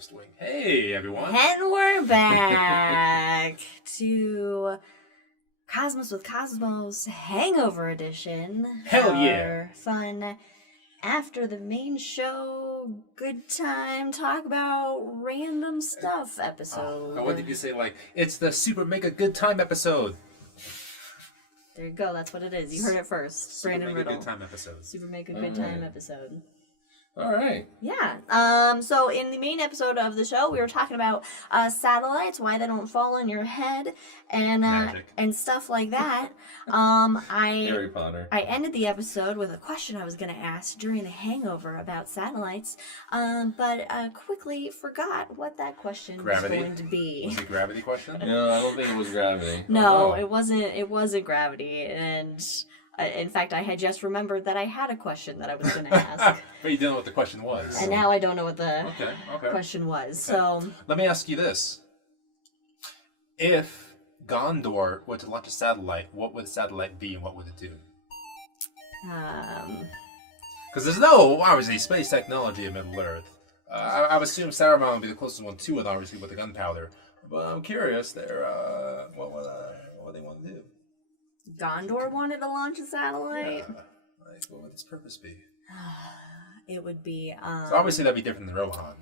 first wing. Hey, everyone. And we're back to Cosmos with Cosmos Hangover Edition. Hell yeah. Our fun after the main show, good time, talk about random stuff episode. What did you say? Like, it's the Super Mega Good Time episode. There you go. That's what it is. You heard it first. Super Brandon Mega Riddle. Good Time episode. Super Mega Good Time episode. All right. Yeah. So in the main episode of the show, we were talking about satellites, why they don't fall on your head, and stuff like that. Harry Potter. I ended the episode with a question I was going to ask during the hangover about satellites, but quickly forgot what that question was going to be. Was it a gravity question? No, I don't think it was gravity. No, it wasn't. It wasn't gravity, and. In fact, I had just remembered that I had a question that I was going to ask. But you didn't know what the question was. And now I don't know what the Okay. question was. Okay. So let me ask you this. If Gondor were to launch a satellite, what would the satellite be and what would it do? Because there's no, obviously, space technology in Middle-earth. I would assume Saruman would be the closest one to it, obviously, with the gunpowder. But I'm curious, what would they want to do? Gondor wanted to launch a satellite? Like, what would its purpose be? It would be... so obviously that'd be different than Rohan.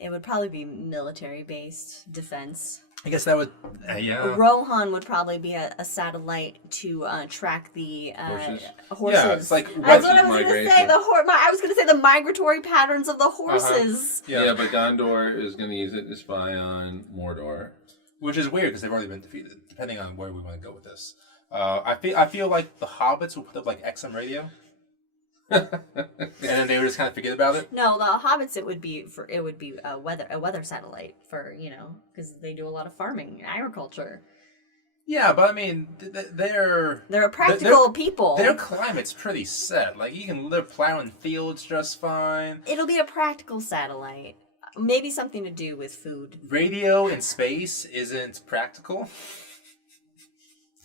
It would probably be military-based defense. I guess that would... yeah. Rohan would probably be a satellite to track the horses. Yeah, it's like... That's what I was going to say. I was going to say the migratory patterns of the horses. Yeah, but Gondor is going to use it to spy on Mordor. Which is weird because they've already been defeated, depending on where we want to go with this. I feel like the hobbits will put up like XM radio. And then they would just kind of forget about it. No, the hobbits it would be a weather satellite for, because they do a lot of farming, agriculture. Yeah, but I mean, they're a practical people. Their climate's pretty set. Like, you can live plowing fields just fine. It'll be a practical satellite. Maybe something to do with food. Radio in space isn't practical.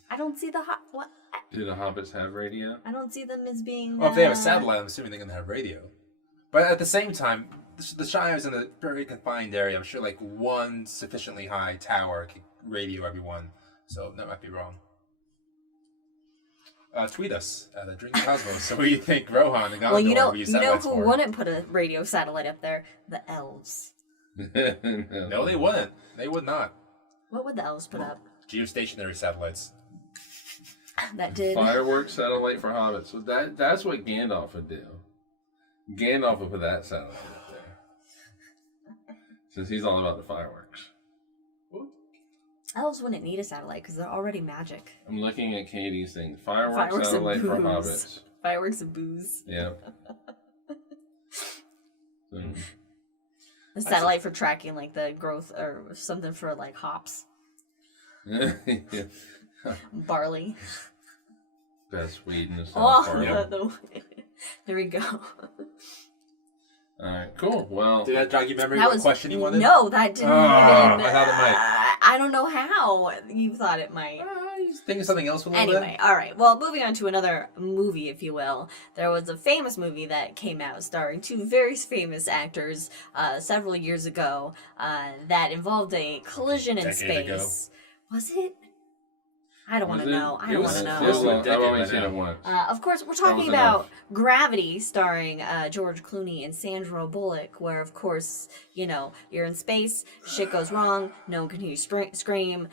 I don't see what. Do the hobbits have radio? I don't see them as being. Well, if they have a satellite, I'm assuming they're gonna have radio. But at the same time, the Shire is in a very confined area. I'm sure like one sufficiently high tower could radio everyone. So that might be wrong. Tweet us at @DreamCosmos. So what do you think Rohan and Gondor Well, you know who for? wouldn't put a radio satellite up there? The elves. No, they wouldn't. They would not. What would the elves put up? Geostationary satellites. That did. Fireworks satellite for hobbits. So that's what Gandalf would do. Gandalf would put that satellite up there. Since he's all about the fireworks. Elves wouldn't need a satellite because they're already magic. I'm looking at Katie's thing. Fireworks satellite for hobbits. Fireworks and booze. Yep. A satellite for tracking like the growth or something for like hops. Yeah. Barley. Best weed in the South Park. There we go. Alright, cool. Well, did that jog your memory? What question you wanted? No, that didn't even. I thought it might. I don't know how you thought it might. Think of something else for a little bit? Anyway, all right. Well, moving on to another movie, if you will. There was a famous movie that came out starring two very famous actors several years ago that involved a collision in space. Ago. Was it? I don't want to know. I don't want to know. I've only seen it once. Of course, we're talking about Gravity, starring George Clooney and Sandra Bullock, where, of course, you're in space, shit goes wrong, no one can hear you scream.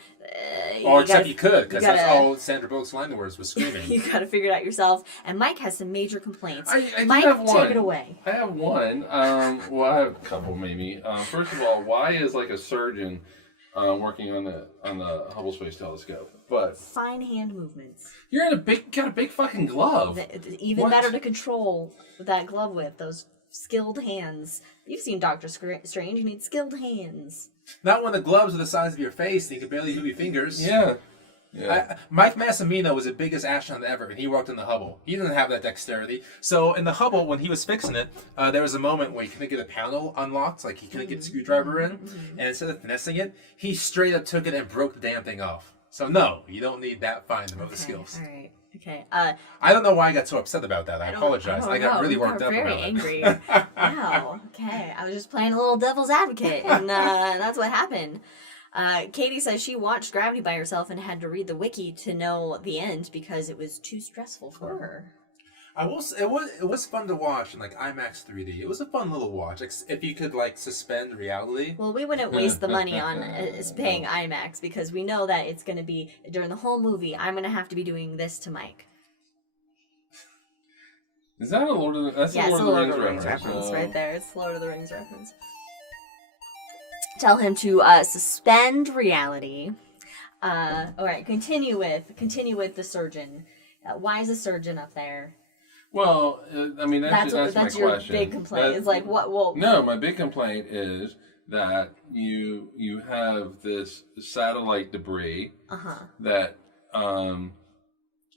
Except you could, because that's all Sandra Bullock's line words was screaming. You got to figure it out yourself. And Mike has some major complaints. I Mike, have one. take it away. I have one. Well, I have a couple maybe. First of all, why is like a surgeon working on the Hubble Space Telescope? But fine hand movements. You're in got a big fucking glove. Even better to control with that glove with those skilled hands. You've seen Doctor Strange. You need skilled hands. Not when the gloves are the size of your face and you can barely move your fingers. Yeah. Mike Massimino was the biggest astronaut ever, and he worked in the Hubble. He didn't have that dexterity. So in the Hubble, when he was fixing it, there was a moment where he couldn't get a panel unlocked, like he couldn't get the screwdriver in, and instead of finessing it, he straight up took it and broke the damn thing off. So no, you don't need that fine to motor skills. All right. Okay. I don't know why I got so upset about that. I don't- apologize. don't I got know. really You worked got up very about angry. it. Wow. Okay. I was just playing a little devil's advocate, and that's what happened. Katie says she watched Gravity by herself and had to read the wiki to know the end because it was too stressful for her. It was fun to watch in like IMAX 3D. It was a fun little watch. If you could like suspend reality. Well, we wouldn't waste the money on paying IMAX because we know that it's going to be during the whole movie. I'm going to have to be doing this to Mike. Is that a Lord of the? That's Yeah, a it's Lord a of Lord the of the Rings reference. reference right there. It's the Lord of the Rings reference. Tell him to suspend reality. All right, continue with the surgeon. Why is the surgeon up there? Well, I mean that's my your question. big complaint. It's like what? Well, no, my big complaint is that you have this satellite debris that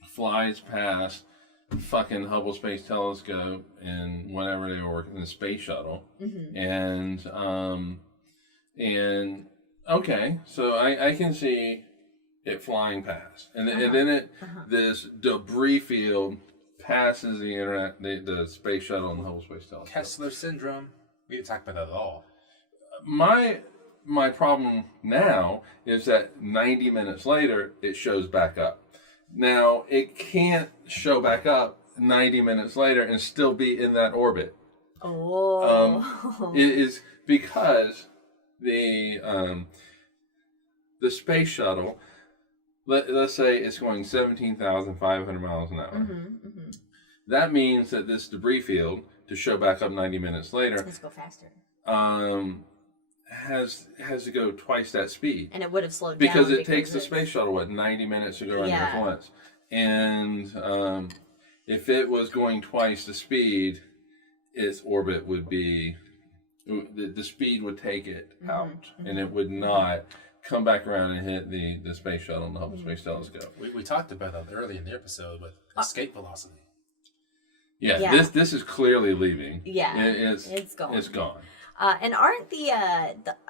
flies past fucking Hubble Space Telescope and whenever they were working in the space shuttle, and okay, so I can see it flying past, and then this debris field passes the space shuttle and the Hubble Space Telescope. Kessler syndrome. We didn't talk about that at all. My problem now is that 90 minutes later it shows back up. Now it can't show back up 90 minutes later and still be in that orbit. Oh. It is because the space shuttle, let's say it's going 17,500 miles an hour. That means that this debris field, to show back up 90 minutes later, Let's go faster. Has to go twice that speed. And it would have slowed because down. It takes the space shuttle, 90 minutes to go around the Earth once. And if it was going twice the speed, its orbit would be, the speed would take it out, and it would not come back around and hit the space shuttle and the Hubble Space Telescope. We talked about that early in the episode with escape velocity. Yeah, this is clearly leaving. Yeah, it's gone. It's gone. And aren't the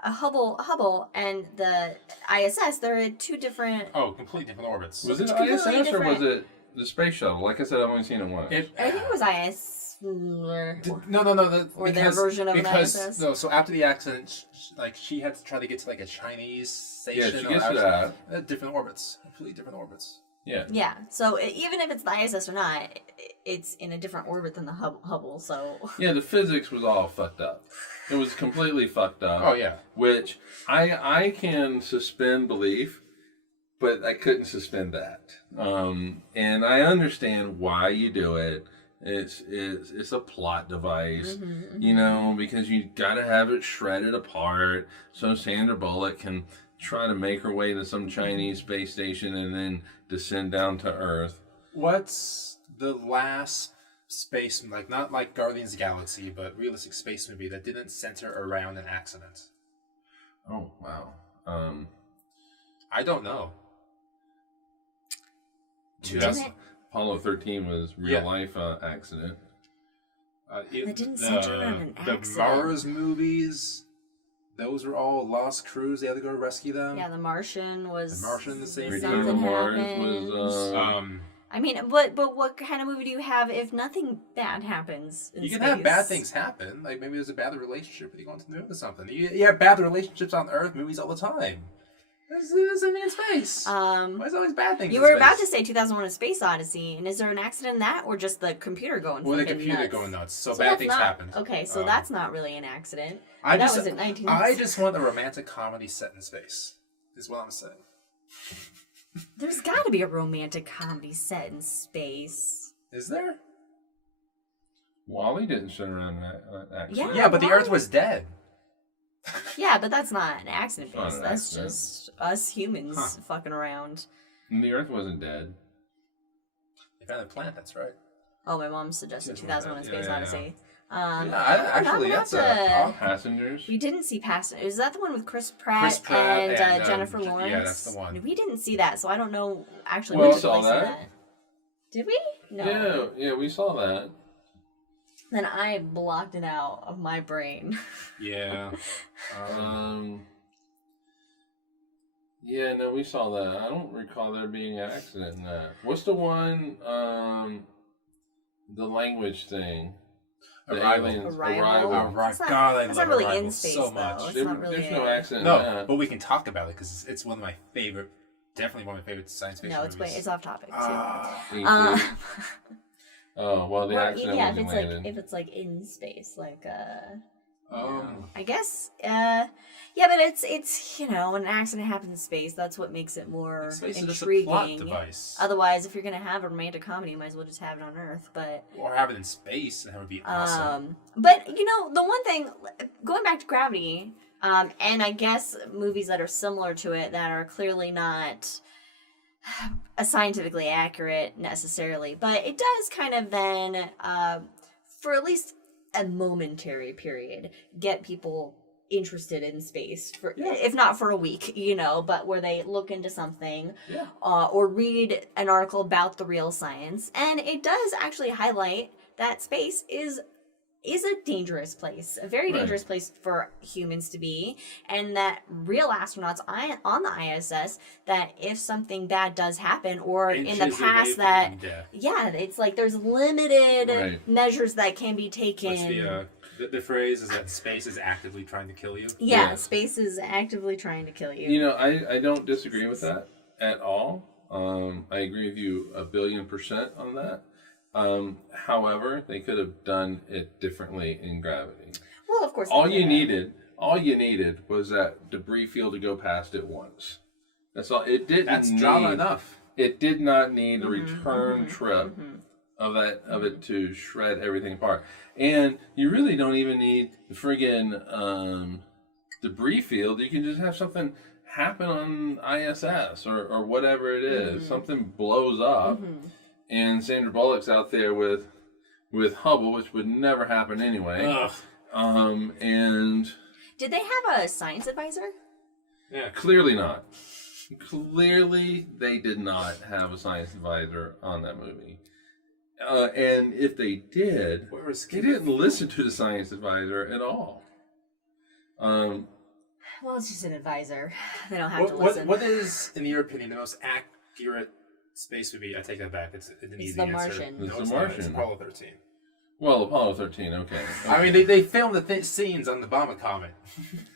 Hubble and the ISS, they're two different... Oh, completely different orbits. Was it ISS or was it the space shuttle? Like I said, I've only seen it once. I think it was ISS. No. Or their version of an ISS. No, so after the accident, she had to try to get to like a Chinese station. Yeah, she gets to that. Different orbits. Completely different orbits. Yeah. Yeah. So even if it's the ISS or not, it's in a different orbit than the Hubble. So yeah, the physics was all fucked up. It was completely fucked up. Oh yeah. Which I can suspend belief, but I couldn't suspend that. And I understand why you do it. It's a plot device, you know, because you got to have it shredded apart so Sandra Bullock can try to make her way to some Chinese space station and then descend down to Earth. What's the last space, like not like Guardians of the Galaxy, but realistic space movie that didn't center around an accident? Oh, wow. I don't know. Apollo 13 was real life accident. It didn't center around an accident. The Mars movies, those were all lost crews. They had to go rescue them. Yeah, The Martian was... The Martian, the same. Return to Mars was... I mean, but what kind of movie do you have if nothing bad happens in You space? can have bad things happen. Like maybe there's a bad relationship and you go into the moon or something. You have bad relationships on Earth, movies all the time. There's something in space. Why is always bad things You were about to say 2001: A Space Odyssey, and is there an accident in that, or just the computer going Well, the fucking computer nuts? going nuts. So bad things happened. Okay, so that's not really an accident. I that was in 19... I just want a romantic comedy set in space, is what I'm saying. There's got to be a romantic comedy set in space. Is there? Wally didn't sit around that accident. Yeah, but the Earth was dead. Yeah, but that's not an accident base. That's accident. just us humans fucking around. And the Earth wasn't dead. They found a planet, that's right. Oh, my mom suggested 2001: A Space Odyssey. Actually, that's a Passengers. We didn't see Passengers. Is that the one with Chris Pratt and Jennifer Lawrence? Yeah, that's the one. We didn't see that, so I don't know actually We what took saw place in that. that. Did we? No. Yeah, we saw that. Then I blocked it out of my brain. Yeah. Yeah, no, we saw that. I don't recall there being an accident in that. What's the one, the language thing? The Arrival. aliens- Arrival. Oh, right. That's not- God, I that's love not really in Arrival space, so though. much. It's There- not really there's no a- accident in No, that. but we can talk about it because it's one of my favorite, definitely one of my favorite science fiction No, it's movies. it's off topic too. E.T.. Uh, Oh, well, the well, accident yeah, was if it's landed. like if it's like in space, like Um, I guess yeah, but it's you know, when an accident happens in space, that's what makes it more space is just a intriguing. plot device. Otherwise, if you're gonna have a romantic comedy, you might as well just have it on Earth. But Or have it in space, and that would be awesome. but you know, the one thing going back to Gravity, and I guess movies that are similar to it that are clearly not scientifically accurate necessarily, but it does kind of then, for at least a momentary period, get people interested in space for if not for a week, you know, but where they look into something Yeah. or read an article about the real science, and it does actually highlight that space is a dangerous place, a very dangerous place for humans to be, and that real astronauts on the ISS, that if something bad does happen, or in the Inches away past from that, death. yeah, it's like there's limited Right. measures that can be taken. What's the phrase is that space is actively trying to kill you. Yeah, Yes. space is actively trying to kill you. You know, I don't disagree with that at all. I agree with you 1,000,000,000% on that. However, they could have done it differently in Gravity. Well, of course. All they you could. needed was that debris field to go past it once. That's all. It didn't. That's need, drama enough. It did not need a return trip of it to shred everything apart. And you really don't even need the friggin' debris field. You can just have something happen on ISS or whatever it is. Something blows up, and Sandra Bullock's out there with Hubble, which would never happen anyway. Ugh. And Did they have a science advisor? Yeah. clearly not. Clearly, they did not have a science advisor on that movie. And if they did, Where was they didn't listen to the science advisor at all. Well, it's just an advisor. They don't have to listen. What is, in your opinion, the most accurate space movie? I take that back. It's an easy The answer. Martian. No, It's it's The not. Martian. It's Apollo 13. Well, Apollo 13, okay. I mean, they filmed the scenes on the Bomber Comet.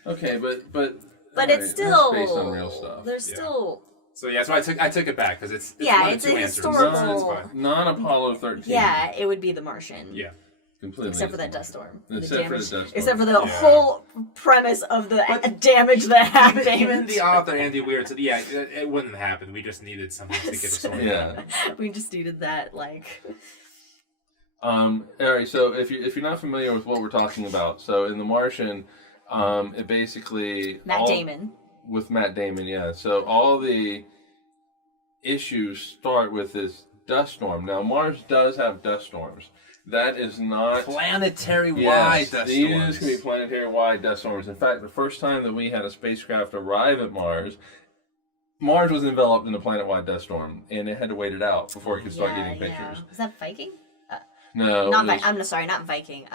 Okay, but But alright, it's still that's based on real stuff. There's Yeah. still So yeah, so I took it back because it's Yeah, one of it's two a answers. historical- So it's fine. Non-Apollo 13. yeah, it would be the Martian. Yeah. Completely. Except for that dust storm. Except for the dust storm. Except for the Yeah. whole premise of the damage that happened. Even the author Andy Weir said, "Yeah, it wouldn't happen. We just needed something to get the story." Yeah. We just needed that, like. All right. So if you're not familiar with what we're talking about, so in The Martian, it basically Matt Damon. with Matt Damon. Yeah. So all the issues start with this dust storm. Now Mars does have dust storms. That is not Planetary-wide yes, dust these storms. can be planetary-wide dust storms. In fact, the first time that we had a spacecraft arrive at Mars, Mars was enveloped in a planet-wide dust storm, and it had to wait it out before it could start getting pictures. Is that Viking? No, Not it was- I'm sorry, not Viking.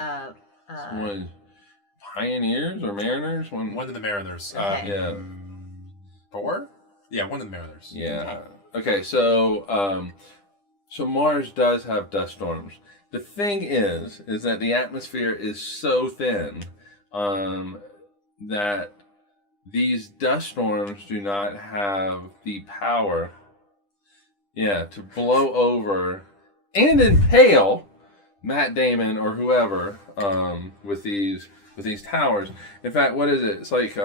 One Pioneers or Mariners? One of the Mariners. Okay. Yeah. Thor? Yeah, one of the Mariners. Yeah. Okay, so so Mars does have dust storms. The thing is that the atmosphere is so thin that these dust storms do not have the power, to blow over and impale Matt Damon or whoever with these towers. In fact, what is it? It's like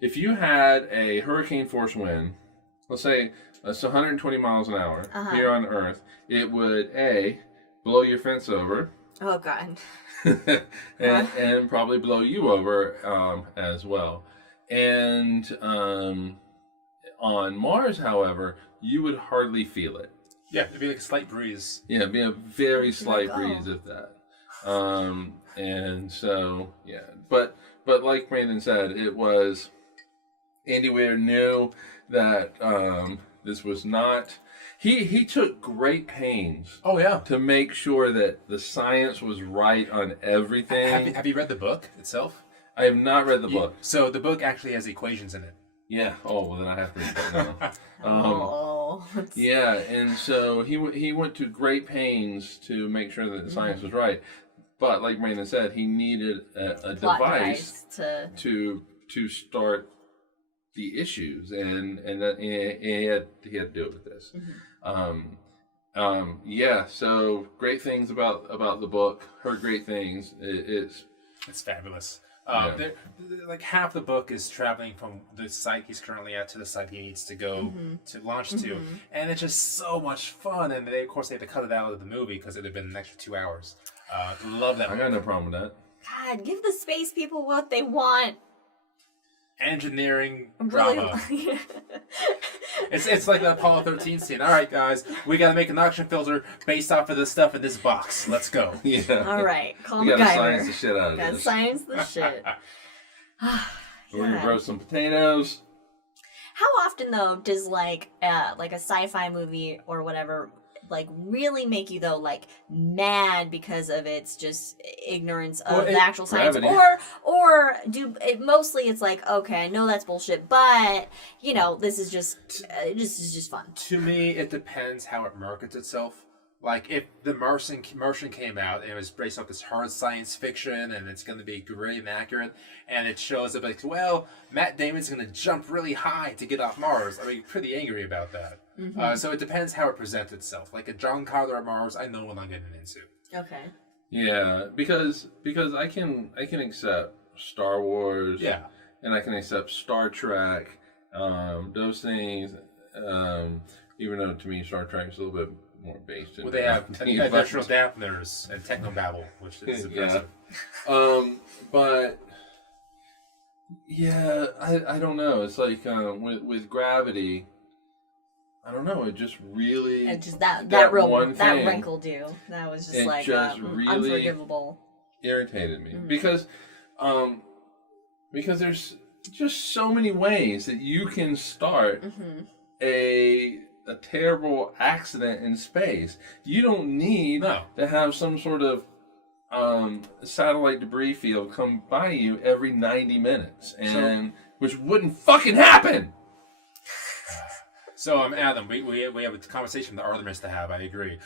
if you had a hurricane force wind, let's say it's 120 miles an hour here on Earth, it would blow your fence over. Oh God. and probably blow you over as well. And on Mars, however, you would hardly feel it. Yeah, it'd be like a slight breeze. Yeah, it'd be a very slight oh. breeze of that. And so, yeah. But like Brandon said, it was... Andy Weir knew that this was not... He took great pains Oh yeah. to make sure that the science was right on everything. Have you read the book itself? I have not read the book. So the book actually has equations in it. Yeah. Oh, well, then I have to read that now. Oh. Yeah, and so he went to great pains to make sure that the science was right. But like Brandon said, he needed a Plot device to to start the issues, and that he had to do it with this. Yeah. So great things about the book. Heard great things. It's fabulous. Yeah. Like half the book is traveling from the site he's currently at to the site he needs to go to launch to, and it's just so much fun. And they, of course, they had to cut it out of the movie because it'd have been an extra 2 hours. Love that. I got no problem with that. God, give the space people what they want. Engineering Really? drama. It's like the Apollo 13 scene. All right, guys, we got to make an oxygen filter based off of this stuff in this box. Let's go. Yeah. All right, call We gotta MacGyver. science the shit out of Gotta this. science the shit. We're gonna grow some potatoes. How often though does like a sci-fi movie or whatever like really make you though like mad because of its just ignorance of the actual science, gravity. or do it mostly it's like, okay, I know that's bullshit, but you know this is just fun. To me, it depends how it markets itself. Like, if the Martian came out and it was based off this hard science fiction and it's going to be great and accurate, and it shows up like, well, Matt Damon's going to jump really high to get off Mars, I'd be pretty angry about that. So it depends how it presents itself. Like a John Carter on Mars, I know what I'm getting into. Okay. Yeah, because I can accept Star Wars. Yeah. And I can accept Star Trek. Those things. Even though to me Star Trek is a little bit more based in. Well, they have industrial dampeners and technobabble, which is impressive. But yeah, I don't know. It's like with Gravity. I don't know. It just really And just that one that thing, wrinkled you. That was just it like just really unforgivable. irritated me because there's just so many ways that you can start a terrible accident in space. You don't need to have some sort of satellite debris field come by you every 90 minutes, and which wouldn't fucking happen. So, Adam, we have a conversation that Artemis to have. I agree.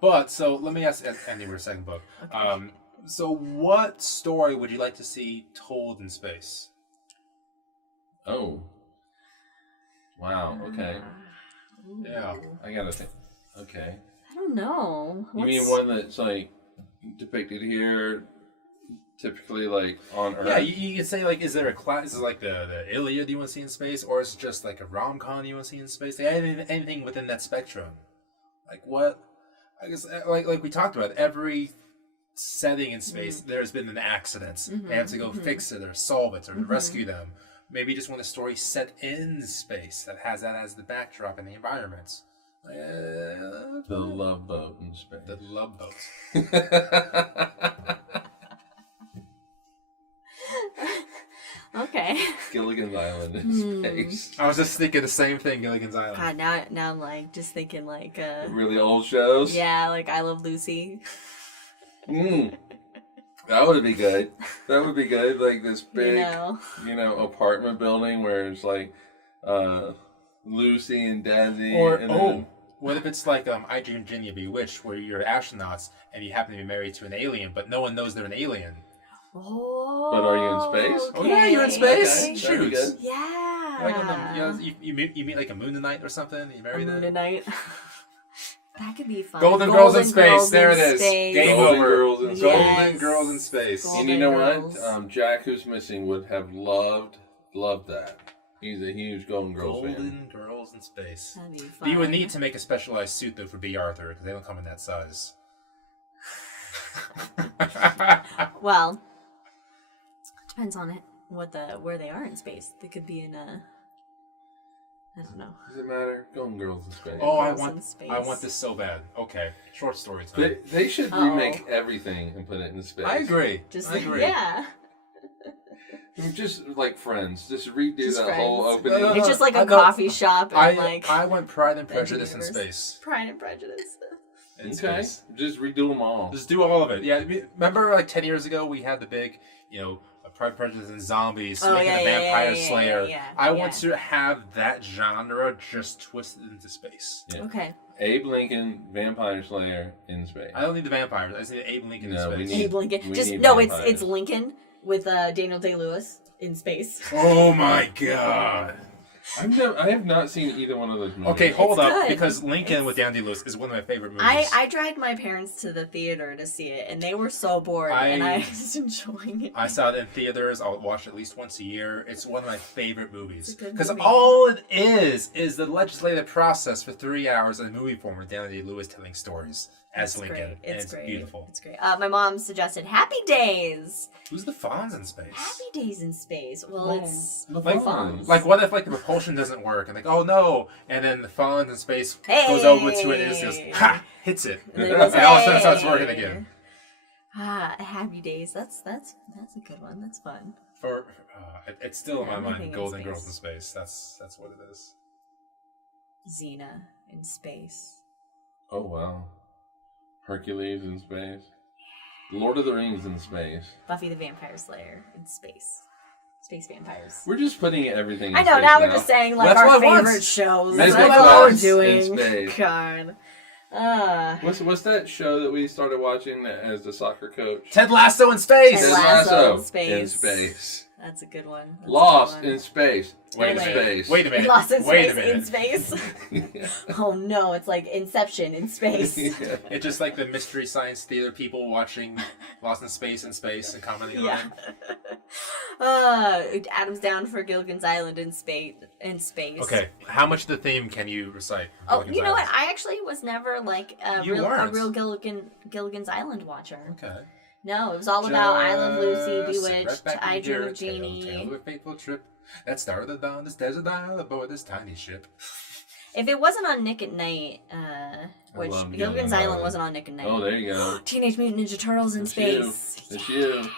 But so let me ask Andy for a second, book. Okay. So, what story would you like to see told in space? Oh, wow. Okay. Yeah, I gotta think. Okay. I don't know. You mean one that's like depicted here, typically like on Earth? Yeah, you could say like, is there a class? Is it like the Iliad you want to see in space, or is it just like a rom-com you want to see in space? Like, anything within that spectrum? Like what? I guess like we talked about, every setting in space there's been an accident. They have to go fix it or solve it or rescue them. Maybe just want a story set in space that has that as the backdrop in the environment. The Love Boat in space. The Love Boat. Okay. Gilligan's Island in space. I was just thinking the same thing, Gilligan's Island. God, now I'm like just thinking like Really old shows? yeah, like I Love Lucy. That would be good. That would be good. Like this big, You know. apartment building where it's like Lucy and Dazzy. What if it's like I Dream Virginia Bewitched, where you're astronauts and you happen to be married to an alien, but no one knows they're an alien? Oh. But are you in space? Okay. Oh yeah, you're in space. Okay, Shoot. good. Yeah. Like on the, you meet like a Moonanite or something. And you marry them. Moonanite. That could be fun. Golden Girls in Space. Girls There in it is. Space. Game Golden over. Girls in Space. Golden Girls in Space. Golden And you know Girls. what? Jack, who's missing, would have loved that. He's a huge Golden Girls fan. Golden Girls in Space. That'd be fun. You would need to make a specialized suit though for B. Arthur because they don't come in that size. Well, depends on it. Where they are in space. They could be in I don't know. Does it matter? Golden Girls in Space. Oh, Girls in Space. I want this so bad. Okay, short story time. They should remake everything and put it in space. I agree. Just I agree. yeah. Just like Friends. Just redo Just that Friends. whole opening. No, It's just like I a know- coffee shop and like I want Pride and Prejudice in universe. space. Pride and Prejudice. In Okay. space. Just redo them all. Just do all of it. Yeah, remember like 10 years ago we had the big, Pride, Prejudice, and Zombies, Oh, making yeah, a yeah, Vampire yeah, Slayer. yeah. I want to have that genre just twisted into space. Yeah. Okay. Abe Lincoln, Vampire Slayer in space. I don't need the vampires. I just need Abe Lincoln No, in we space. need- Abe Lincoln. we Just need no, vampires. it's Lincoln with Daniel Day-Lewis in space. Oh my god. I have not seen either one of those movies. Okay, hold It's up, good. because Lincoln It's- with Daniel Day-Lewis is one of my favorite movies. I dragged my parents to the theater to see it, and they were so bored, and I was just enjoying it. I saw it in theaters. I'll watch it at least once a year. It's one of my favorite movies. It's a good Because movie. all it is the legislative process for 3 hours in movie form with Daniel Day-Lewis telling stories as It's Lincoln. great. And It's it's great. beautiful. It's great. My mom suggested Happy Days. Who's the Fonz in space? Happy Days in space. Well, Well, it's the Like, Fonz. like, what if like the propulsion doesn't work and like, oh no, and then the Fonz in space Hey! goes over to it and it just goes, ha, hits it, And and it goes, all of a sudden it starts "Hey!" working again. Happy Days. That's a good one. That's fun. It's still in my Anything mind. in Golden space. Girls in space. That's what it is. Xena in space. Oh wow. Hercules in space. Lord of the Rings in space. Buffy the Vampire Slayer in space. Space vampires. We're just putting everything in I know, space now we're just saying like That's our what I want. favorite shows. That's That's what what I we're want. doing. In space. God. What's that show that we started watching as the soccer coach? Ted Lasso in space. Ted Ted Lasso Lasso in space. in space. That's a good one. That's a good Lost one. in space. Wait a in minute. space. Wait a minute. Lost in Wait a space. minute. In space. Oh no, it's like Inception in space. Yeah. It's just like the mystery science theater people watching Lost in Space and commenting on Yeah. it. Adam's down for Gilligan's Island in space. Okay, how much of the theme can you recite? Oh, Gilligan's you know what? Island? I actually was never like a You real weren't. Gilligan's Island watcher. Okay. No, it was all about I Love Lucy, Just Bewitched, sit right back I and Dream hear of a tale Jeannie. of a fateful trip that started down this desert island aboard this tiny ship. If it wasn't on Nick at Night, which love Gilligan's Gilligan's Island Island. wasn't on Nick at Night. Oh, there you go. Teenage Mutant Ninja Turtles in That's space. You. That's you.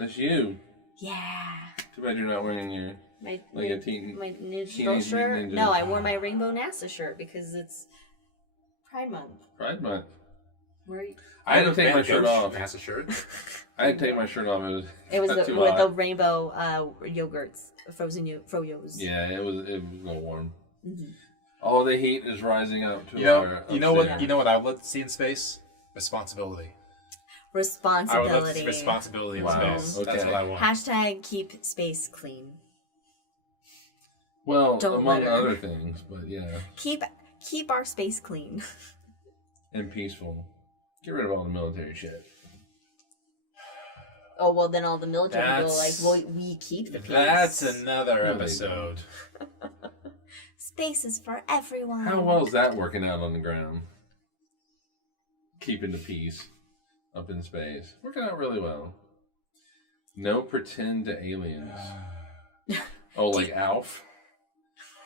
That's you. Yeah. Too bad you're not wearing your My like a teen. my Ninja Teenage Turtle shirt. Mutant Ninja. No, I wore my Rainbow NASA shirt because it's Pride Month. Pride Month. Where I had to take my shirt off. NASA shirt. I had to take my shirt off. it was got the, too with hot. the rainbow yogurts, froyos. Yeah, it was a little warm. Mhm. All the heat is rising up to You know, our you know what? upstairs. You know what I would love to see in space? Responsibility. I would love to Responsibility. see responsibility in Wow. space. Okay. That's what I want. Hashtag keep space clean. Well, Don't among litter. other things, but yeah, Keep our space clean. and peaceful. Get rid of all the military shit. Oh well, then all the military people are like, That's- well, we keep the peace. That's another No, they episode. Space is for everyone. How well is that working out on the ground? Keeping the peace up in space. Working out really well. No pretend to aliens. Oh, like Alf?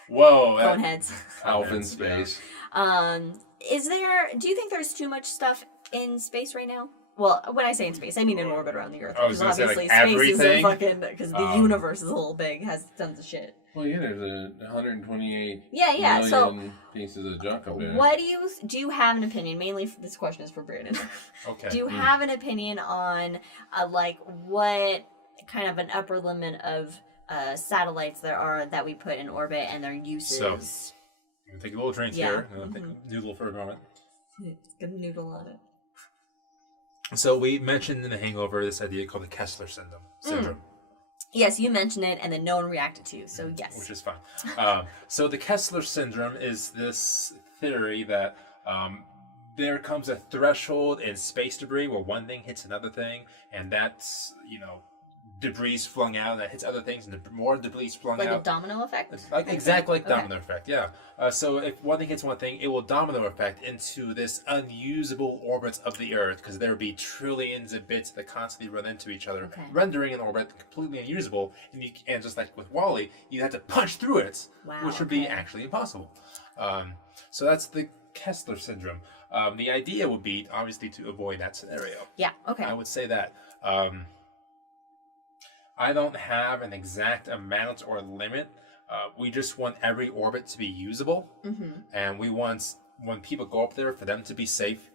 Whoa. Boneheads. Alf in Boneheads, space. Do you think there's too much stuff in space right now? Well, when I say in space, I mean in orbit around the Earth. I was Because gonna say, obviously like, space is a everything? fucking, because the universe is a little big, has tons of shit. Well, yeah, there's 128 Yeah, so million pieces of junk up there. what do you have an opinion? Mainly, this question is for Brandon. Okay. Do you have an opinion on, like, what kind of an upper limit of satellites there are that we put in orbit and their uses? So, I'm gonna take a little drink Yeah. here. I'm gonna noodle for a moment. It's got a noodle on it. So we mentioned in the Hangover this idea called the Kessler syndrome. Yes, you mentioned it, and then no one reacted to you, so yes. Which is fine. So the Kessler syndrome is this theory that there comes a threshold in space debris where one thing hits another thing, and that's, debris flung out, and that hits other things, and more debris flung Like out. a domino effect? Exactly like Okay. domino effect, yeah. So if one thing hits one thing, it will domino effect into this unusable orbits of the Earth, because there will be trillions of bits that constantly run into each other, Okay. rendering an orbit completely unusable. And just like with Wall-E, you have to punch through it, Wow, which would be okay. actually impossible. So that's the Kessler syndrome. The idea would be, obviously, to avoid that scenario. Yeah, okay. I would say that. I don't have an exact amount or limit. We just want every orbit to be usable, and we want, when people go up there, for them to be safe.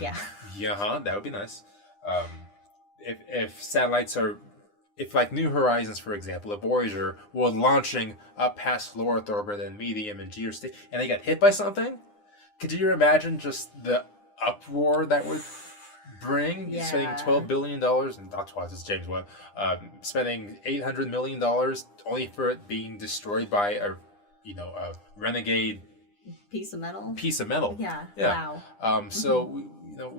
Yeah. Yeah, that would be nice. If satellites are if like New Horizons, for example, a Voyager was launching up past low Earth orbit and medium and geostate, state, and they got hit by something, could you imagine just the uproar that would bring? Yeah. Spending $12 billion, and Dr. Watts is James Webb, spending $800 million only for it being destroyed by a renegade Piece of metal. Yeah. Wow. So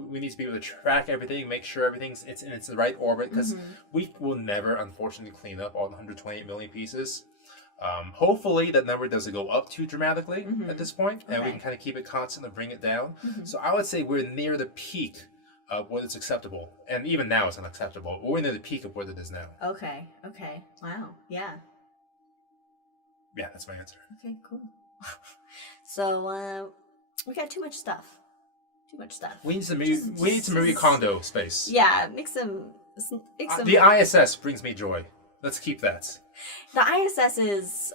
we need to be able to track everything, make sure everything's in its the right orbit, because we will never, unfortunately, clean up all the 128 million pieces. Hopefully that number doesn't go up too dramatically at this point, and we can kind of keep it constant and bring it down. So I would say we're near the peak of what is acceptable, and even now it's unacceptable. We're near the peak of what it is now. Okay. Wow. Yeah. Yeah, that's my answer. Okay, cool. So, we got too much stuff. We need some Marie Kondo space. Yeah, make some. The ISS brings me joy. Let's keep that. The ISS is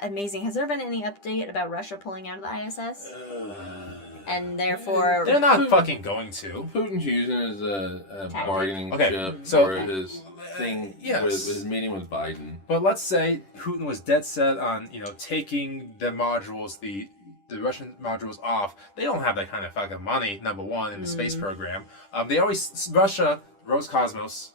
amazing. Has there been any update about Russia pulling out of the ISS? And therefore, they're not fucking going to. Putin's using it as a bargaining chip so, for his thing with his meeting with Biden. But let's say Putin was dead set on taking the modules, the Russian modules off. They don't have that kind of fucking money. Number one in the space program. Russia, Roscosmos.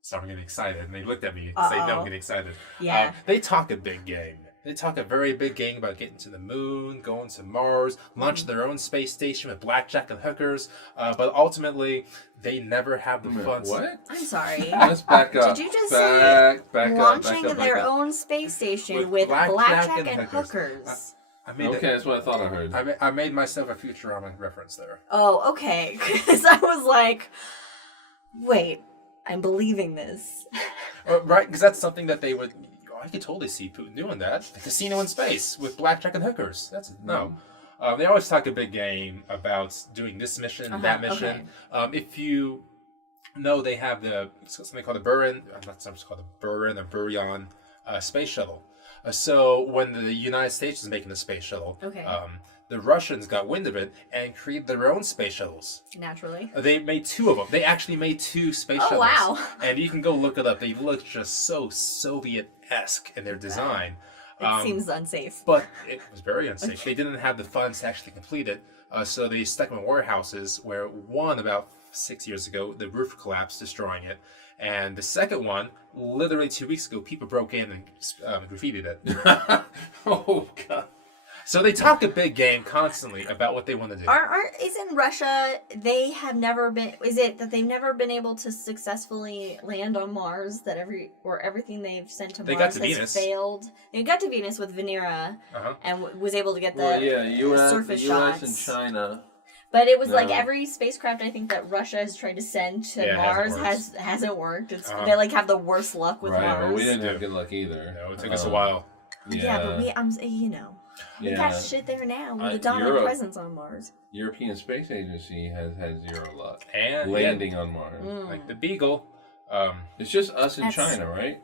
So I'm getting excited, and they looked at me and say, "No, I'm getting excited." Yeah. They talk a big game. They talk a very big game about getting to the moon, going to Mars, launching their own space station with blackjack and hookers. But ultimately, they never have the funds. What? I'm sorry. Let's back up. Did you just say launching back their up. own space station with blackjack and hookers? That's what I thought I heard. I made myself a Futurama reference there. Oh, okay. Because I was like, wait, I'm believing this. Right, because that's something that they would... I could totally see Putin doing that. The casino in space with blackjack and hookers. No. They always talk a big game about doing this mission, that mission. Okay. If you know, they have something called the Buran, not something called the Buran or Burian space shuttle. So when the United States was making the space shuttle, the Russians got wind of it and created their own space shuttles. Naturally. They made two of them. They actually made two space shuttles. Oh, wow. And you can go look it up. They look just so Soviet-esque in their design. It seems unsafe. But it was very unsafe. They didn't have the funds to actually complete it. So they stuck them in warehouses where one, about 6 years ago, the roof collapsed, destroying it. And the second one, literally 2 weeks ago, people broke in and graffitied it. Oh, God. So they talk a big game constantly about what they want to do. Isn't Russia, they have never been, is it that they've never been able to successfully land on Mars, that everything they've sent to Mars has failed? They got to Venus with Venera and was able to get the surface shots. US and China. But it was like every spacecraft I think that Russia has tried to send to Mars hasn't worked. They have the worst luck with Mars. But we didn't have good luck either. No, it took us a while. Yeah, but we got shit there now. We're the dominant presence on Mars. European Space Agency has had zero luck and landing on Mars. Like the Beagle. It's just us and China, right?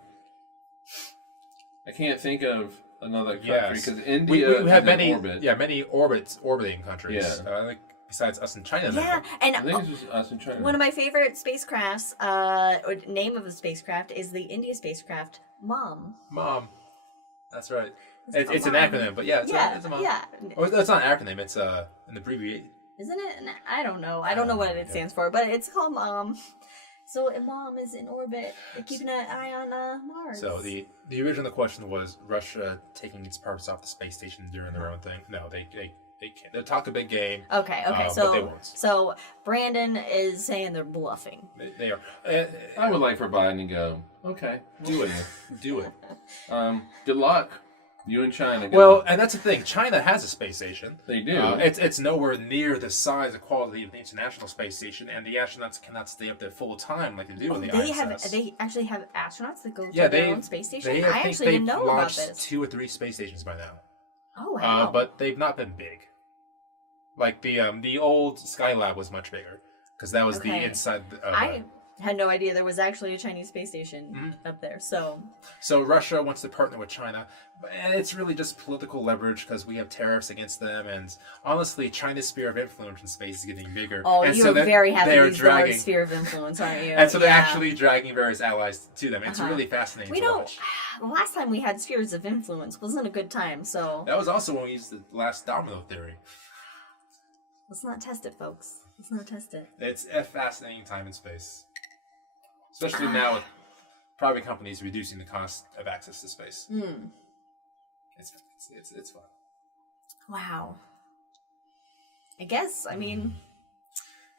I can't think of another country because India we have many orbit. Yeah, many orbiting countries. Yeah. Besides us and China. Yeah, and I think it's just us and China. One of my favorite spacecrafts, or name of a spacecraft, is the India spacecraft Mom. Mom. That's right. It's an acronym, but it's a mom. Yeah. Or it's not an acronym, it's an abbreviation. Isn't it? I don't know. I don't know what it stands for, but it's called Mom. So Mom is in orbit, keeping an eye on Mars. So the original question was Russia taking its parts off the space station and doing their own thing. No, they can't. They'll talk a big game. Okay. But they won't. So Brandon is saying they're bluffing. They are. I would like for Biden to go, okay, do it. Do it. Good luck. You and China. Well, and that's the thing. China has a space station. They do. It's nowhere near the size and quality of the International Space Station, and the astronauts cannot stay up there full time like they do in the ISS. They actually have astronauts that go to their own space station? I actually didn't know about this. They've launched 2 or 3 space stations by now. Oh, wow. But they've not been big. Like the old Skylab was much bigger because that was the inside. had no idea there was actually a Chinese space station up there. So Russia wants to partner with China, and it's really just political leverage because we have tariffs against them. And honestly, China's sphere of influence in space is getting bigger. oh, and you're very happy they're to use the word dragging, sphere of influence, aren't you? and so they're Yeah. actually dragging various allies to them. It's really fascinating We to don't. watch. The last time we had spheres of influence wasn't a good time. So That was also when we used the last domino theory. let's not test it, folks. Let's not test it. It's a fascinating time in space, especially now with private companies reducing the cost of access to space. It's fun. Wow. I guess. I mean,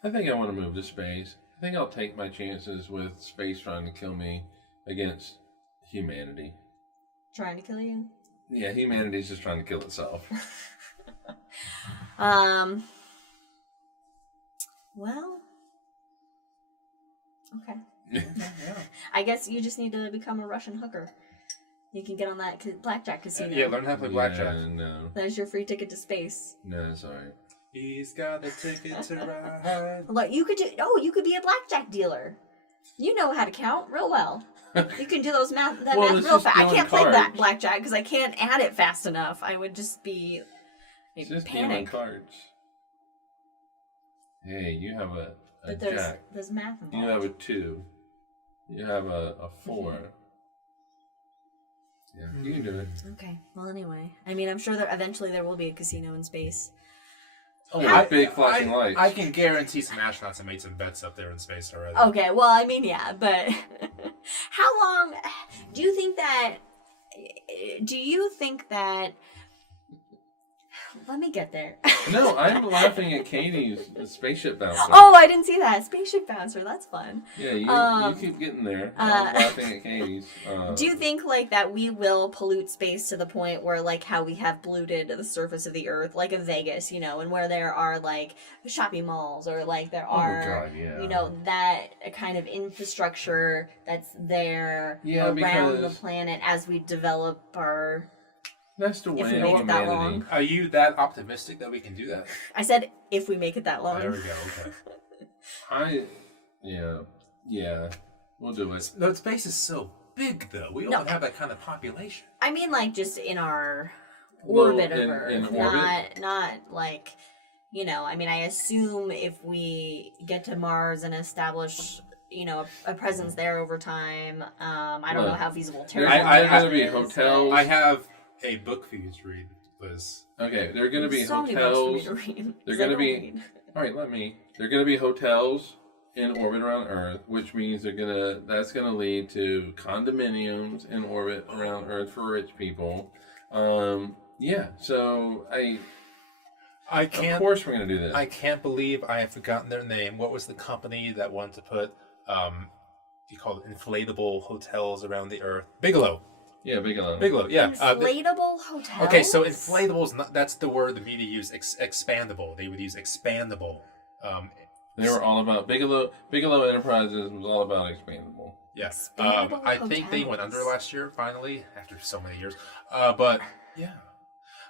I think I want to move to space. I think I'll take my chances with space trying to kill me against humanity. trying to kill you. Yeah, humanity's just trying to kill itself. Well. Okay. Yeah. I guess you just need to become a Russian hooker. You can get on that blackjack casino. Yeah, learn how to play blackjack. Yeah, no. That's your free ticket to space. No, sorry. He's got a ticket to ride. Look, you could do. Oh, you could be a blackjack dealer. You know how to count real well. You can do those math. That Well, math it's real just fast. I dealing can't play cards. that blackjack because I can't add it fast enough. I would just be. I'd It's just dealing panic. cards. Hey, you have a But jack. there's math involved. You have a 2. You have a 4. Yeah, you can do it. Okay. Well, anyway, I mean, I'm sure that eventually there will be a casino in space. Oh, with big flashing lights. I can guarantee some astronauts have made some bets up there in space already. Okay. Well, I mean, yeah, but how long do you think that? Do you think that? Let me get there. No, I'm laughing at Katie's spaceship bouncer. Oh, I didn't see that. Spaceship bouncer. That's fun. Yeah, you keep getting there. I'm laughing at Katie's. Do you think like that we will pollute space to the point where like how we have polluted the surface of the Earth, like in Vegas, you know, and where there are like shopping malls or like there are, God, yeah. you know, that kind of infrastructure that's there Yeah, around the because- planet as we develop our. That's the If way we of make it that humanity. long. Are you that optimistic that we can do that? I said if we make it that long. There we go. Okay. Yeah, we'll do it. No, space is so big, though. We don't No. have that kind of population. I mean, like just in our Well, orbit of in Earth, orbit? not like, you know. I mean, I assume if we get to Mars and establish, you know, a presence there over time, I don't know how feasible There's terraforming going to be is, hotels. I have a book for you to read, Liz. Okay, there are going to be so many hotels. books for me to read, They're 'cause I going to don't be. read. All right, There are going to be hotels in orbit around Earth, which means that's gonna lead to condominiums in orbit around Earth for rich people. Yeah, so Of course we're gonna do this. I can't believe I have forgotten their name. What was the company that wanted to put, you call it inflatable hotels around the Earth? Bigelow. Yeah, Bigelow. Bigelow, yeah. Inflatable hotels. Okay, so inflatables, that's the word the media used, expandable. They would use expandable. They were all about Bigelow Enterprises was all about expandable. Yes. Expandable I think they went hotels. under last year, finally, after so many years. But, yeah.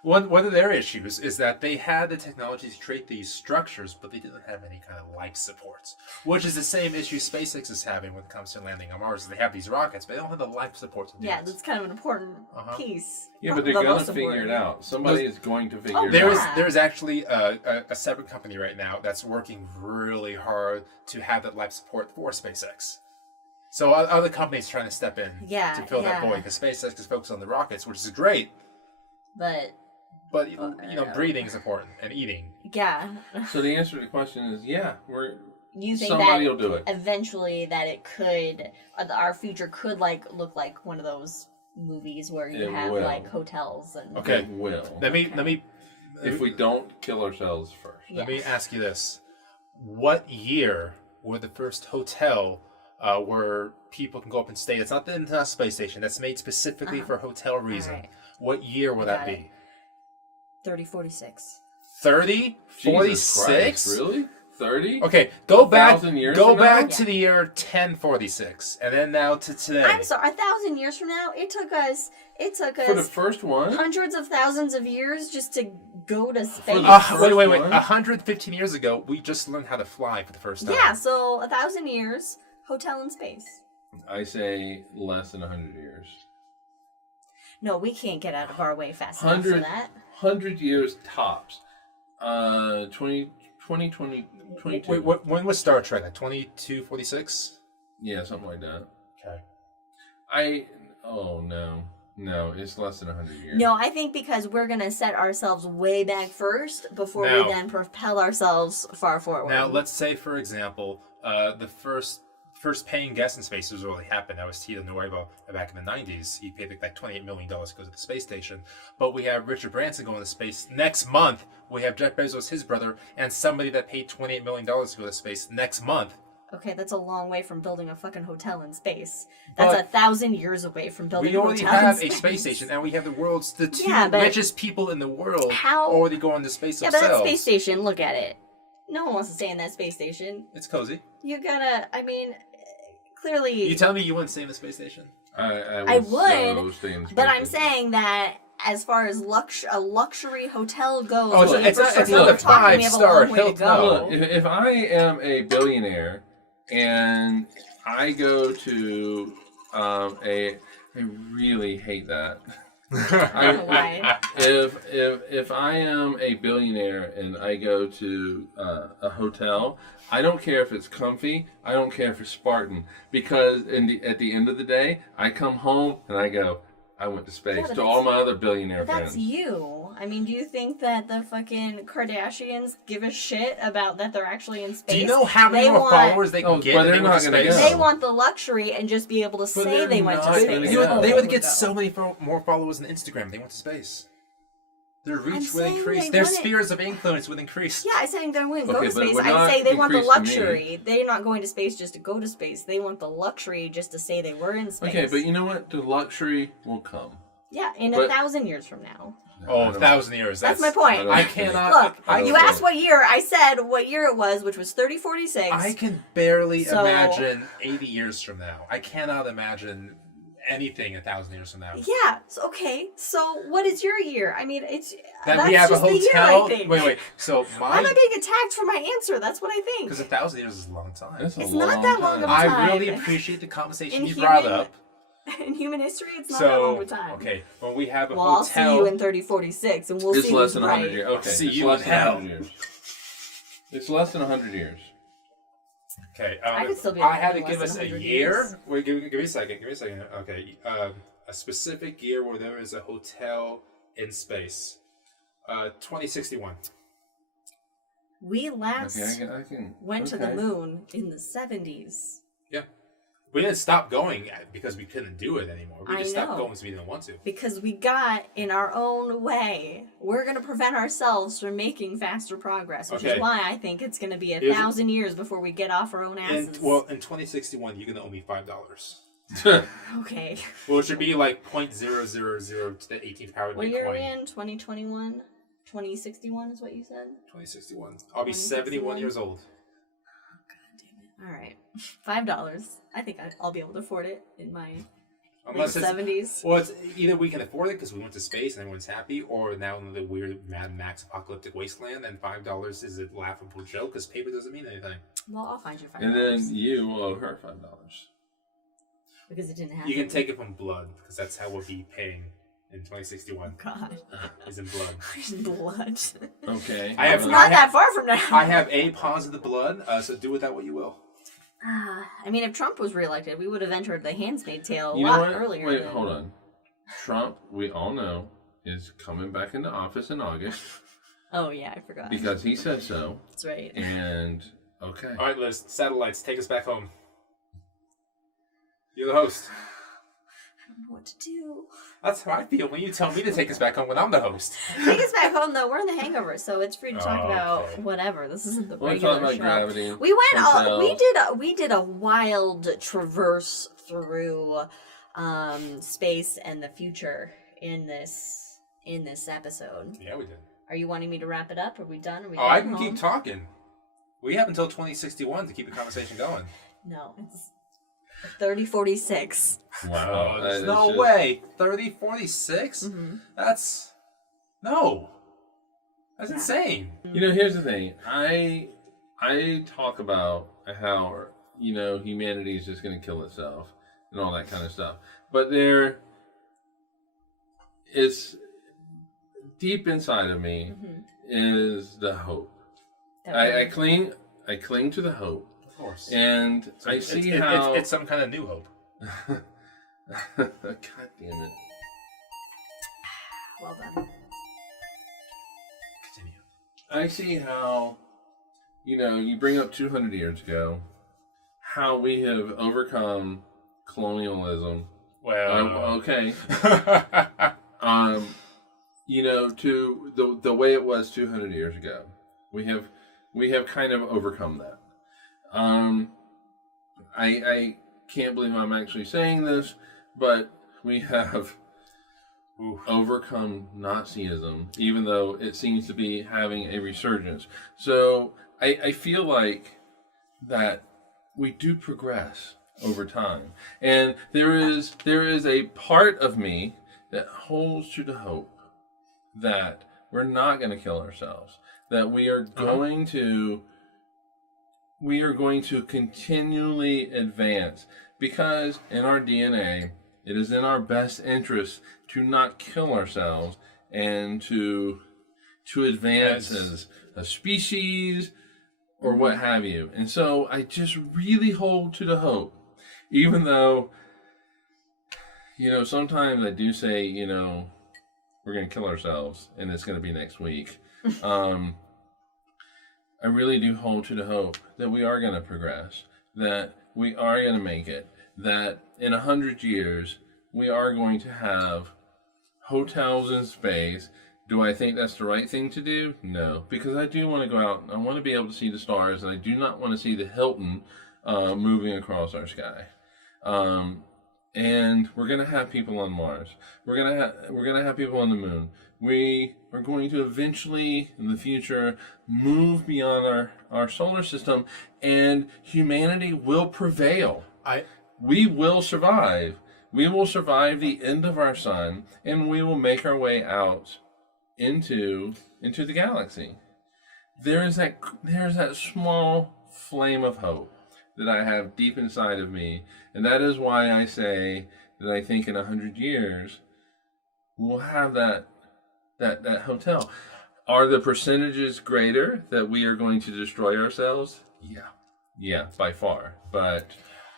One of their issues is that they had the technology to create these structures, but they didn't have any kind of life supports, which is the same issue SpaceX is having when it comes to landing on Mars. They have these rockets, but they don't have the life support to do Yeah, this. that's kind of an important piece. Yeah, but they're The gonna most figure it important. out. Somebody is going to figure it There out. is there's actually a separate company right now that's working really hard to have that life support for SpaceX. So other companies trying to step in to fill that void because SpaceX is focused on the rockets, which is great. But you know, breathing is important and eating. Yeah. So the answer to the question is, yeah, You think somebody that will do it. eventually that it could, our future could like look like one of those movies where you It have will. like hotels and. Okay. It will. Let me If we don't kill ourselves first. Yeah. Let me ask you this: what year were the first hotel where people can go up and stay? It's not the International Space Station. That's made specifically for hotel reason. right. What year will that Got be? 3046. 30? Jesus 46? Christ, really? 30? Okay, go back. 1,000 years Go from now? back to the year 1046, and then now to today. I'm sorry, 1,000 years from now, it took us For the first one? hundreds of thousands of years just to go to space. the- Wait. one? 115 years ago, we just learned how to fly for the first time. Yeah, so 1,000 years, hotel in space? I say less than 100 years. No, we can't get out of our way fast enough for that. 100 years tops. 22. Wait, when was Star Trek? Like 2246? Yeah, something like that. Okay. No, it's less than 100 years. No, I think because we're going to set ourselves way back first before we then propel ourselves far forward. Now, let's say, for example, the first paying guest in space has already happened. That was Tito Nuevo back in the 90s. He paid like $28 million to go to the space station. But we have Richard Branson going to space next month. We have Jeff Bezos, his brother, and somebody that paid $28 million to go to space next month. Okay, that's a long way from building a fucking hotel in space. That's 1,000 years away from building a hotel in space. We already have a space station, and we have the two richest people in the world already going to space themselves. Yeah, but that space station, look at it. No one wants to stay in that space station. It's cozy. You gotta, I mean, clearly... You tell me you wouldn't stay in the space station? I would, stay in the space but I'm saying that as far as a luxury hotel goes... it's not a 5-star Hilton. No, if I am a billionaire... And I go to I really hate that. If I am a billionaire and I go to a hotel, I don't care if it's comfy. I don't care if it's Spartan, because at the end of the day, I come home and I go, I went to space to all my other billionaire friends. That's you. I mean, do you think that the fucking Kardashians give a shit about that they're actually in space? Do you know how many more followers they can get? But they're not going to go. They want the luxury and just be able to say they went to space. They would get so many more followers on Instagram. They went to space. Their reach would increase. Their spheres of influence would increase. Yeah, I'm saying they wouldn't go to space. I'd say they want the luxury. They're not going to space just to go to space. They want the luxury just to say they were in space. Okay, but you know what? The luxury will come. Yeah, in 1,000 years from now. Oh, 1,000 years. That's my point. I cannot... Look, you asked what year. I said what year it was, which was 3046. I can barely imagine 80 years from now. I cannot imagine anything 1,000 years from now. Yeah. Okay. So what is your year? I mean, it's... That we have a hotel... Year, I think. Wait. So why am I being attacked for my answer? That's what I think. Because 1,000 years is a long time. It's not that long of a time. I really appreciate the conversation you brought up. In human history, it's not that long of a time. Okay, when we have a hotel... I'll see you in 3046, and we'll see less than 100 years. Okay, see you in hell. It's less than 100 years. Okay, I could still be I had to give us a year. Years. Wait, give me a second. Okay, a specific year where there is a hotel in space. 2061. We last went to the moon in the 70s. Yeah. We didn't stop going because we couldn't do it anymore. We just stopped going because we didn't want to. Because we got in our own way. We're going to prevent ourselves from making faster progress, which is why I think it's going to be 1,000 years before we get off our own asses. In 2061, you're going to owe me $5. Okay. Well, it should be like 0.000 to the 18th power. What year are we in? 2021? 2061 is what you said? 2061. I'll be 71 years old. All right, $5. I think I'll be able to afford it in my late 70s. Well, it's either we can afford it because we went to space and everyone's happy, or now in the weird Mad Max apocalyptic wasteland, and $5 is a laughable joke because paper doesn't mean anything. Well, I'll find you $5. And then you owe her $5 because it didn't happen. You can take it from blood because that's how we'll be paying in 2061. God, is in blood. In blood. Okay, it's not that far from now. I have A positive blood, so do with that what you will. I mean, if Trump was reelected, we would have entered the Handmaid's Tale a lot earlier. Wait, hold on. Trump, we all know, is coming back into office in August. Oh, yeah, I forgot. Because he said so. That's right. And, okay. All right, Liz, satellites, take us back home. You're the host. I don't know what to do. That's how I feel when you tell me to take us back home when I'm the host. Take us back home, though. We're in the Hangover, so it's free to talk about whatever. This isn't the regular show. We're talking about gravity. We went. We did a wild traverse through space and the future in this episode. Yeah, we did. Are you wanting me to wrap it up? Are we done? Are we I can keep talking. We have until 2061 to keep the conversation going. No, it's 3046. Wow. There's no way. 3046? Mm-hmm. That's insane. You know, here's the thing. I talk about how humanity is just going to kill itself and all that kind of stuff. But there is deep inside of me is the hope. I cling to the hope. Of course. And So I see how it's some kind of new hope. God damn it. Well done. Continue. I see how, you bring up 200 years ago, how we have overcome colonialism. Well, okay. To the way it was 200 years ago. We have kind of overcome that. I can't believe I'm actually saying this, but we have overcome Nazism, even though it seems to be having a resurgence. So I feel like that we do progress over time. And there is a part of me that holds to the hope that we're not going to kill ourselves, that we are going to continually advance, because in our DNA, it is in our best interest to not kill ourselves and to advance as a species or what have you. And so I just really hold to the hope, even though, sometimes I do say, we're going to kill ourselves and it's going to be next week. I really do hold to the hope that we are going to progress, that we are going to make it, that in 100 years, we are going to have hotels in space. Do I think that's the right thing to do? No, because I do want to go out. I want to be able to see the stars, and I do not want to see the Hilton moving across our sky. And we're going to have people on Mars. We're going to have people on the moon. We are going to eventually, in the future, move beyond our solar system, and humanity will prevail. We will survive. We will survive the end of our sun, and we will make our way out into the galaxy. There is that small flame of hope that I have deep inside of me, and that is why I say that I think in 100 years we'll have that hotel. Are the percentages greater that we are going to destroy ourselves? Yeah, by far, but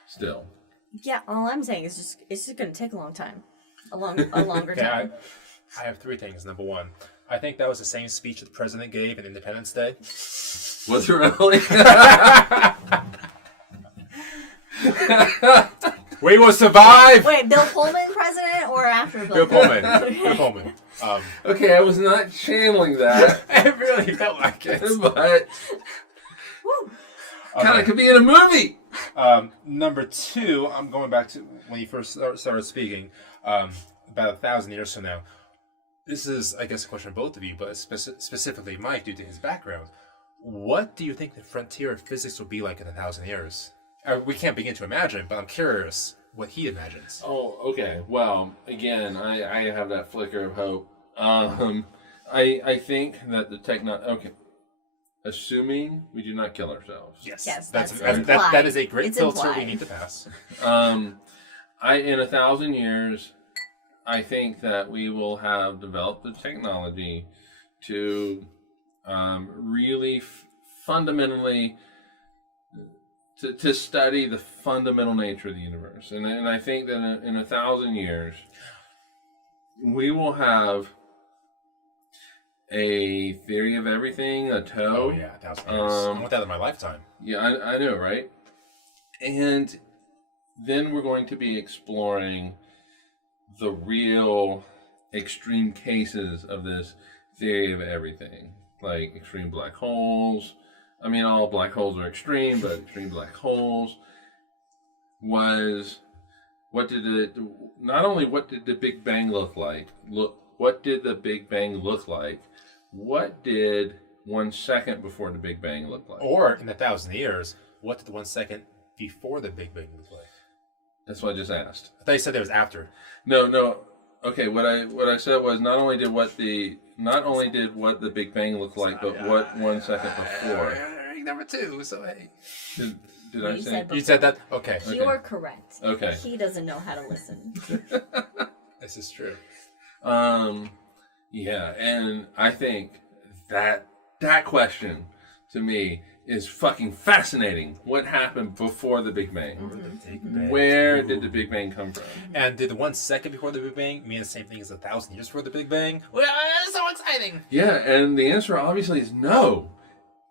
still. Yeah, all I'm saying is it's just going to take a long time, a longer time. I have three things. Number one, I think that was the same speech that the president gave in Independence Day. Was it really? We will survive. Wait, Bill Pullman president or after Bill Pullman. Bill Pullman. Okay, I was not channeling that. It really felt like it. But God, it could be in a movie. Number two, I'm going back to when you first started speaking, about 1,000 years from now. This is, I guess, a question for both of you, but specifically Mike, due to his background. What do you think the frontier of physics will be like in 1,000 years? We can't begin to imagine, but I'm curious what he imagines. Oh, okay. Well, again, I have that flicker of hope. I think that the okay. Assuming we do not kill ourselves. Yes, that is a great it's filter implied. we need to pass. In 1,000 years, I think that we will have developed the technology to really fundamentally to study the fundamental nature of the universe, and I think that in 1,000 years, we will have a theory of everything, a toe. Oh yeah, 1,000 years. I want that in my lifetime. Yeah, I know, right? And then we're going to be exploring the real extreme cases of this theory of everything, like extreme black holes. I mean, all black holes are extreme, but extreme black holes what did the Big Bang look like? What did the Big Bang look like? What did 1 second before the Big Bang look like? Or in 1,000 years, what did the 1 second before the Big Bang look like? That's what I just asked. I thought you said it was after. No. Okay, what I said was not only did what the Big Bang look like, but what 1 second before. Number two. So hey. Did I You say? said You said that? Okay. Okay. You're correct. Okay. He doesn't know how to listen. This is true. Yeah, and I think that question to me is fucking fascinating. What happened before the Big Bang? The Big Bang. Where did the Big Bang come from? And did the 1 second before the Big Bang mean the same thing as 1,000 years before the Big Bang? Well, so exciting! Yeah, and the answer obviously is no.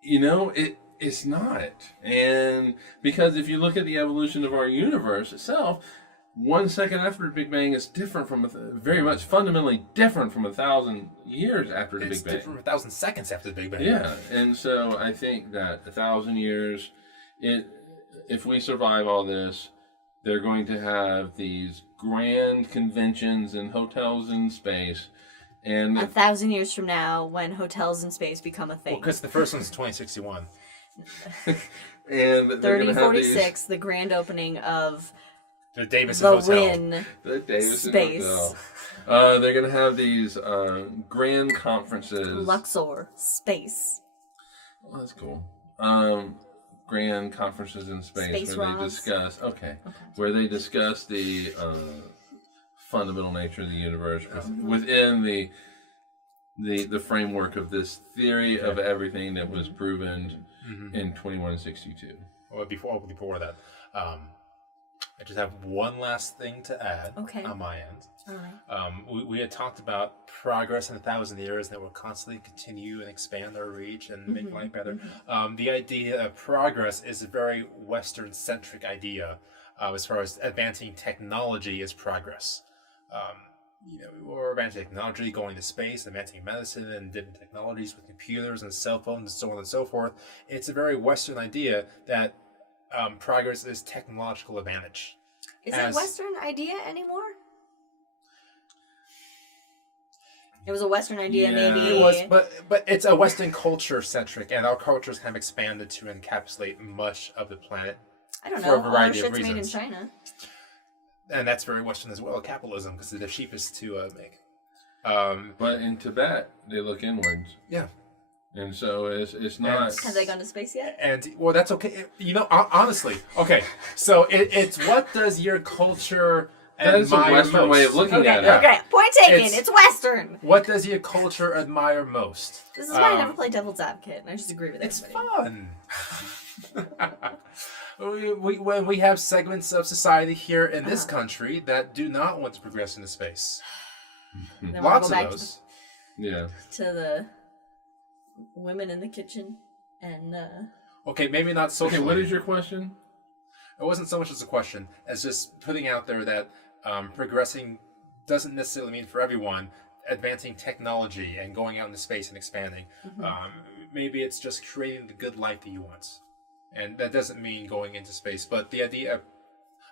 It's not. And because if you look at the evolution of our universe itself, 1 second after the Big Bang is different from very much fundamentally different from 1,000 years after the It's Big Bang. different from 1,000 seconds after the Big Bang. Yeah, and so I think that 1,000 years, if we survive all this, they're going to have these grand conventions and hotels in space, and 1,000 years from now, when hotels in space become a thing. Well, because the first one's 2061. and they're going to have 3046, the grand opening of The Davis the Hotel. Wynn the Davidson space. Hotel. They're going to have these grand conferences. Luxor space. Oh, that's cool. Grand conferences in space Space where rods. they discuss. Where they discuss the fundamental nature of the universe within the framework of this theory of everything that was proven in 2162. Well, before that, I just have one last thing to add on my end. All right. We had talked about progress in 1,000 years and that we'll constantly continue and expand our reach and make life better. The idea of progress is a very Western-centric idea as far as advancing technology is progress. We're advancing technology, going to space, advancing medicine and different technologies with computers and cell phones and so on and so forth. It's a very Western idea that progress is technological advantage. Is it a Western idea anymore? It was a Western idea, maybe. It was, but it's a Western culture centric, and our cultures have expanded to encapsulate much of the planet. I don't for know. a All our variety of shit's made in reasons. China. And that's very Western as well, capitalism, because they're the cheapest to make. But in Tibet, they look inwards. Yeah. And so it's not. Have they gone to space yet? And, well, that's okay. Honestly, okay. So it's what does your culture That is a admire Western most? way of looking at it. Okay, point taken. It's- It's Western. What does your culture admire most? This is why I never play devil's advocate, and I just agree with It's everybody. fun. When we have segments of society here in this country that do not want to progress into space. Then we'll Lots go of back those. Yeah. to the women in the kitchen and Okay, maybe not socially. Okay, what is your question? It wasn't so much as a question as just putting out there that progressing doesn't necessarily mean for everyone advancing technology and going out into space and expanding. Maybe it's just creating the good life that you want. And that doesn't mean going into space, but the idea of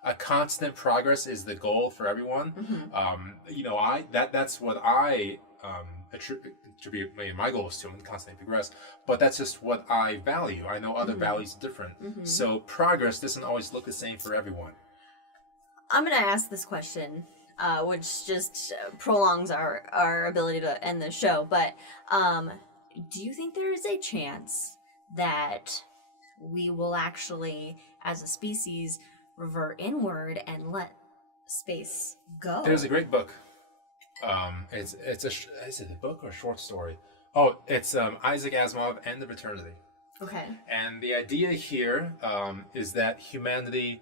a constant progress is the goal for everyone. That's what I attribute my goal is to constantly progress, but that's just what I value. I know other values are different. So progress doesn't always look the same for everyone. I'm going to ask this question, which just prolongs our ability to end the show, but do you think there is a chance that we will actually, as a species, revert inward and let space go? There's a great book. Is it a book or a short story? Oh, it's Isaac Asimov, End of Eternity. Okay. And the idea here is that humanity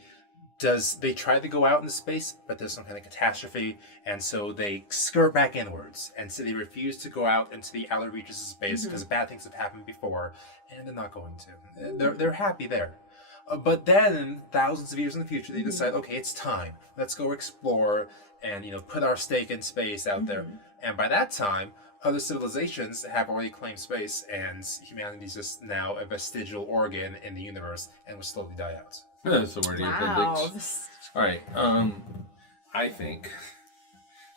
they try to go out into space, but there's some kind of catastrophe, and so they skirt back inwards, and so they refuse to go out into the outer reaches of space because bad things have happened before, and they're not going to. They're happy there. But then, thousands of years in the future, they decide, okay, it's time. Let's go explore and put our stake in space out there. And by that time, other civilizations have already claimed space, and humanity's just now a vestigial organ in the universe and will slowly die out. So where do you Wow. appendix? All right. I think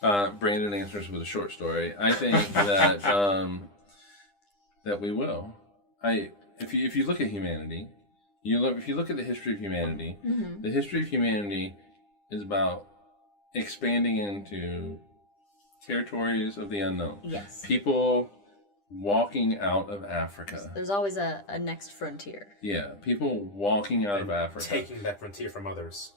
Brandon answers with a short story. I think that that we will. If you look at humanity, if you look at the history of humanity, the history of humanity is about expanding into territories of the unknown. Yes. People walking out of Africa. There's always a next frontier. Yeah, people walking out of Africa. Taking that frontier from others.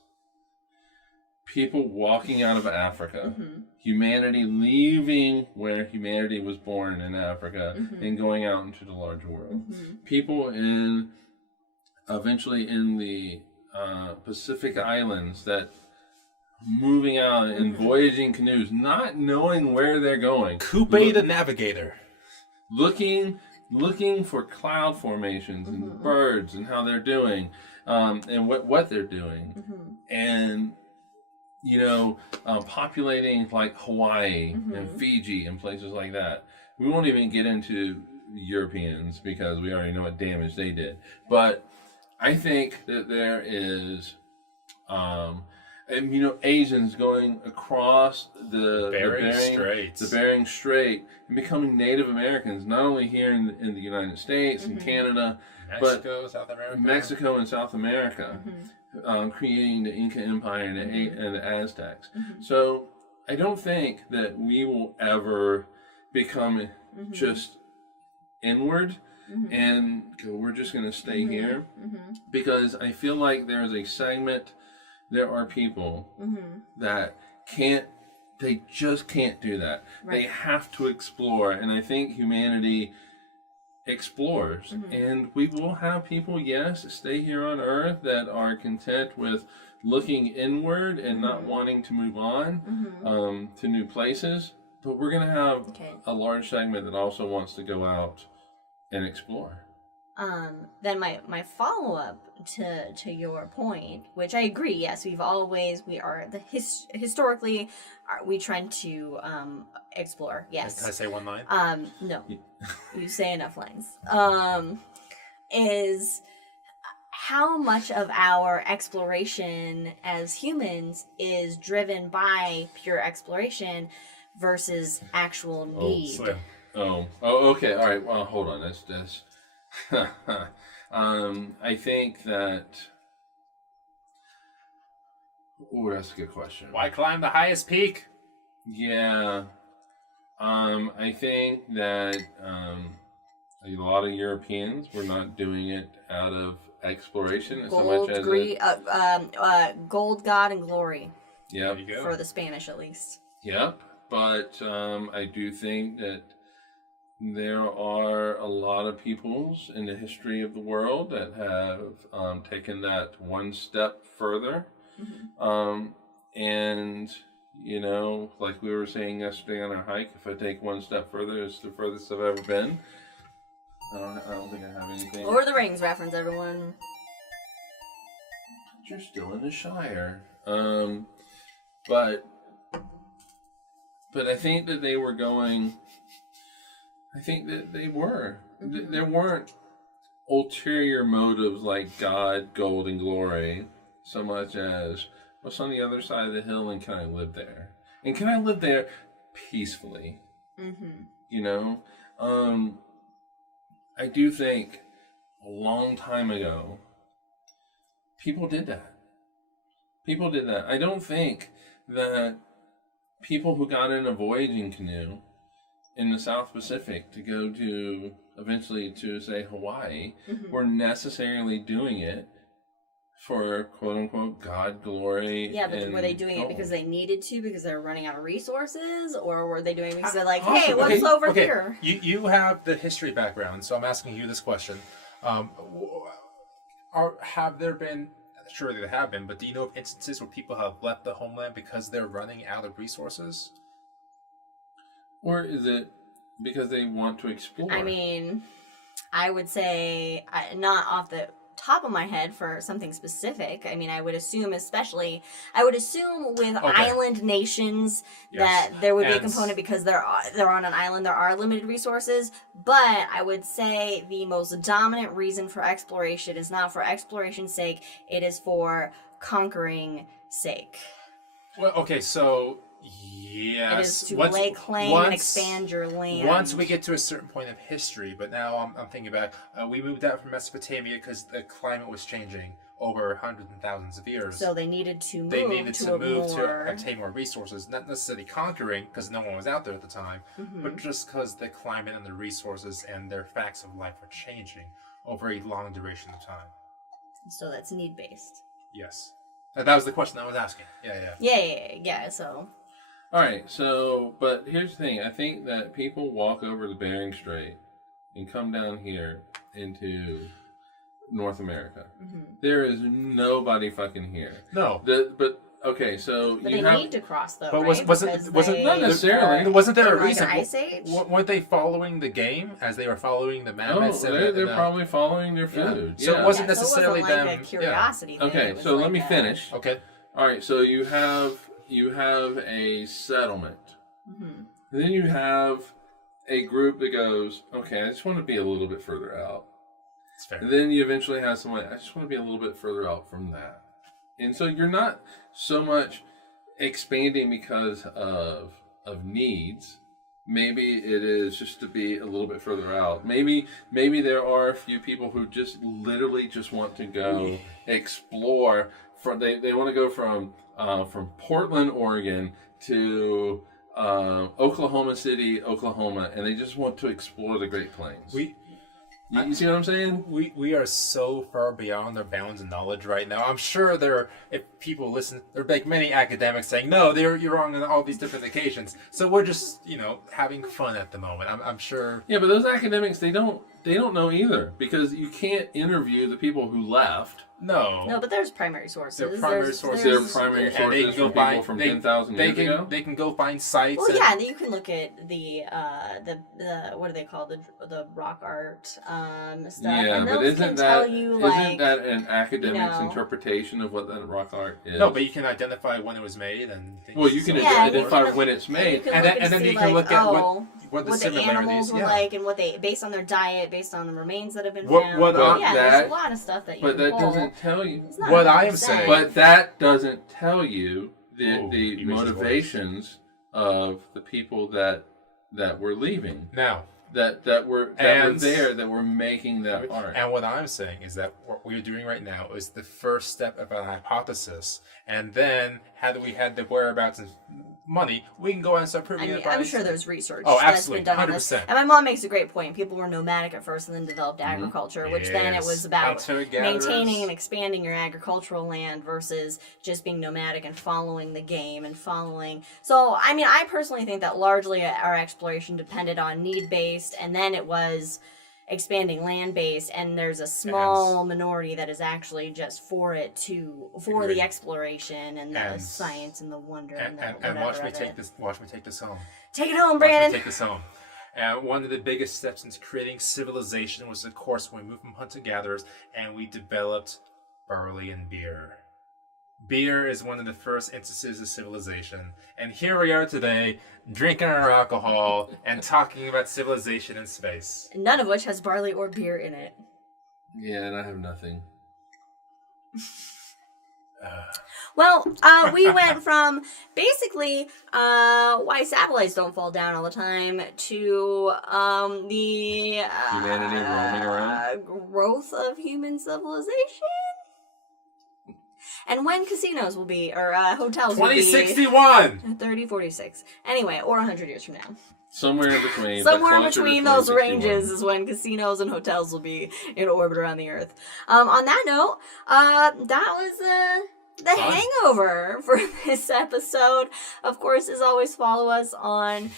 People walking out of Africa. Humanity leaving where humanity was born in Africa and going out into the larger world. People eventually in the Pacific Islands that moving out and voyaging canoes, not knowing where they're going. Coupe the Navigator. Looking for cloud formations and birds and how they're doing, and what they're doing, and populating like Hawaii and Fiji and places like that. We won't even get into Europeans because we already know what damage they did. But I think that there is, Asians going across the Bering Strait and becoming Native Americans, not only here in the United States and Canada, Mexico, but South America. Mexico and South America, creating the Inca Empire and the Aztecs. So I don't think that we will ever become just inward and go, we're just going to stay here, because I feel like there's a segment. There are people that they just can't do that. Right. They have to explore. And I think humanity explores. And we will have people, yes, stay here on Earth that are content with looking inward and not wanting to move on to new places. But we're going to have a large segment that also wants to go out and explore. Then my follow-up to your point, which I agree, yes, historically we try to explore, yes. Can I say one line? No. You say enough lines. Is how much of our exploration as humans is driven by pure exploration versus actual need. Oh, okay, all right, well, hold on, that's I think that. Oh, that's a good question. Why climb the highest peak? Yeah, I think that a lot of Europeans were not doing it out of exploration so much as gold, God, and glory. Yep. For the Spanish, at least. Yep, but I do think that there are a lot of peoples in the history of the world that have taken that one step further. And, like we were saying yesterday on our hike, if I take one step further, it's the furthest I've ever been. I don't think I have anything. Lord of the Rings reference, everyone. But you're still in the Shire. But I think that they were going... I think that they were. There weren't ulterior motives like God, gold, and glory, so much as what's on the other side of the hill and can I live there? And can I live there peacefully? I do think a long time ago, people did that. I don't think that people who got in a voyaging canoe in the South Pacific to go to, eventually to say Hawaii, were necessarily doing it for quote unquote God, glory. Yeah, but were they doing it because they needed to, because they were running out of resources, or were they doing it because they're like, hey, what's over here? You have the history background, so I'm asking you this question. Have there been, surely there have been, but do you know of instances where people have left the homeland because they're running out of resources? Or is it because they want to explore? I mean, I would say, not off the top of my head for something specific. I mean, I would assume with island nations that there would be a component because they're on an island, there are limited resources. But I would say the most dominant reason for exploration is not for exploration's sake, it is for conquering sake. Well, okay, so... Yes. It is to lay claim and expand your land. Once we get to a certain point of history, but now I'm thinking back, we moved out from Mesopotamia because the climate was changing. over hundreds and thousands of years. So they needed to move they needed to move more... to obtain more resources, not necessarily conquering because no one was out there at the time, but just because the climate and the resources and their facts of life are changing over a long duration of time. So that's need-based. Yes. That was the question I was asking. Yeah, so... All right, so, but here's the thing. I think that people walk over the Bering Strait and come down here into North America. There is nobody fucking here. No. Okay, so but you they have... need to cross, though, But right? wasn't not necessarily. Wasn't there a like reason? An ice age? Weren't they following the game as they were following the map? Oh, they're probably following their food. So it wasn't necessarily so it wasn't them. like a curiosity thing. Okay, It was so like let me a... finish. Okay. All right, so you have a settlement. And then you have a group that goes, okay, I just want to be a little bit further out. That's fair. And then you eventually have someone, I just want to be a little bit further out from that. And so you're not so much expanding because of needs. Maybe it is just to be a little bit further out. Maybe there are a few people who just literally just want to go explore. They want to go from Portland, Oregon to Oklahoma City, Oklahoma, and they just want to explore the Great Plains. You see what I'm saying? We are so far beyond our bounds of knowledge right now. I'm sure if people listen, there are like many academics saying, no, you're wrong on all these different occasions. So we're just, having fun at the moment. I'm sure. Yeah, but those academics, they don't know either, because you can't interview the people who left. No, but there's primary sources. There are primary sources. There are primary sources from people from 10,000 years ago? They can go find sites. Well, yeah, and you can look at the what do they call the rock art stuff. Yeah, and but those isn't can that tell you, isn't that an academic's interpretation of what that rock art is? No, but you can identify when it was made and things. Well, you can identify when it's made, and then you can look at what the similarities animals were like, and what they based on their diet, based on the remains that have been found. There's a lot of stuff that you can pull. Doesn't tell you what I am saying. But that doesn't tell you the motivations of the people that were leaving. Now. That were there, that were making that art. And what I'm saying is that what we're doing right now is the first step of a hypothesis. And then, had we had the whereabouts and money, we can go and start proving it. I'm sure there's research that's been done 100%. on this. And my mom makes a great point. People were nomadic at first and then developed agriculture, which then it was about maintaining and expanding your agricultural land versus just being nomadic and following the game and following. So, I personally think that largely our exploration depended on need-based, and then it was expanding land-based, and there's a small minority that is actually just for the exploration and the science and the wonder and watch me take this home. Take it home, Brandon. Take this home. And one of the biggest steps into creating civilization was, of course, when we moved from hunter-gatherers and we developed barley and beer. Beer is one of the first instances of civilization. And here we are today, drinking our alcohol and talking about civilization in space. None of which has barley or beer in it. Yeah, and I have nothing. Well, we went from basically why satellites don't fall down all the time to the humanity roaming around, growth of human civilization. And when casinos will be, or hotels will be... 2061! 3046. Anyway, or 100 years from now. Somewhere in between. Somewhere in between those ranges is when casinos and hotels will be in orbit around the Earth. On that note, that was the hangover for this episode. Of course, as always, follow us on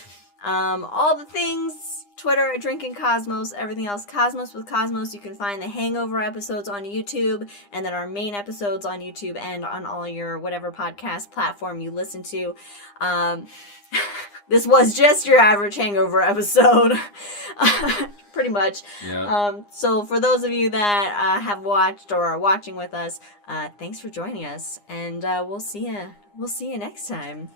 all the things... Twitter at Drinking Cosmos, everything else Cosmos with Cosmos. You can find the Hangover episodes on YouTube, and then our main episodes on YouTube and on all your whatever podcast platform you listen to. This was just your average Hangover episode, pretty much. Yeah. So for those of you that have watched or are watching with us, thanks for joining us, and we'll see you next time.